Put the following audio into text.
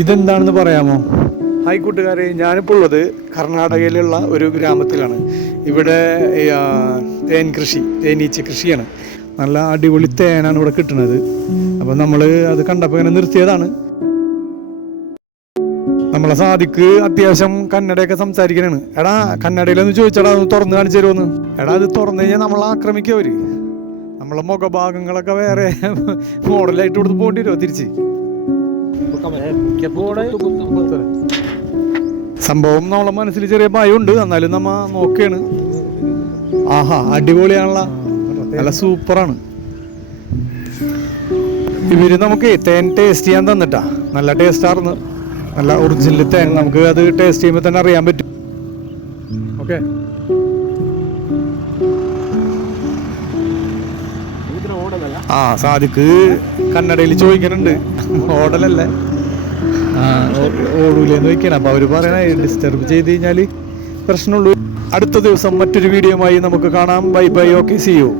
ഇതെന്താണെന്ന് പറയാമോ? ഹായ് കൂട്ടുകാരെ, ഞാനിപ്പോൾ ഉള്ളത് കർണാടകയിലുള്ള ഒരു ഗ്രാമത്തിലാണ്. ഇവിടെ തേനീച്ച കൃഷിയാണ്. നല്ല അടിപൊളി തേനാണ് ഇവിടെ കിട്ടുന്നത്. അപ്പം നമ്മൾ അത് കണ്ടപ്പോൾ ഇങ്ങനെ നിർത്തിയതാണ്. നമ്മളെ സാദിക്ക് അത്യാവശ്യം കന്നഡയൊക്കെ സംസാരിക്കാനാണ്. എടാ കന്നഡയിലൊന്ന് ചോദിച്ചടാ, ഒന്ന് തുറന്ന് കാണിച്ചു തരുമോന്ന്. എടാ അത് തുറന്നു കഴിഞ്ഞാൽ നമ്മളെ ആക്രമിക്കും അവർ. നമ്മളെ മുഖഭാഗങ്ങളൊക്കെ വേറെ മോഡലായിട്ട് കൊടുത്ത് പോകേണ്ടി വരുമോ തിരിച്ച്? സംഭവം നമ്മളെ മനസ്സിൽ ചെറിയ ഭയമുണ്ട്, എന്നാലും നമ്മ നോക്കുകയാണ്. ആഹാ, അടിപൊളിയാണല്ലോ, നല്ല സൂപ്പറാണ്. ഇവര് നമുക്ക് തേൻ ടേസ്റ്റ് ചെയ്യാൻ തന്നിട്ടാ. നല്ല ടേസ്റ്റായിരുന്നു, നല്ല ഒറിജിനൽ തേൻ. നമുക്ക് അത് ടേസ്റ്റ് ചെയ്യുമ്പോൾ തന്നെ അറിയാൻ പറ്റും. ഓക്കെ, ആ സാദിക്ക് കന്നഡയിൽ ചോദിക്കുന്നുണ്ട്, ഓടലല്ലേ ഓടൂലെന്ന് ചോദിക്കണം. അപ്പൊ അവര് പറയണേ ഡിസ്റ്റർബ് ചെയ്ത് കഴിഞ്ഞാല് പ്രശ്നമുള്ളൂ. അടുത്ത ദിവസം മറ്റൊരു വീഡിയോയുമായി നമുക്ക് കാണാം. Bye bye, okay, see U.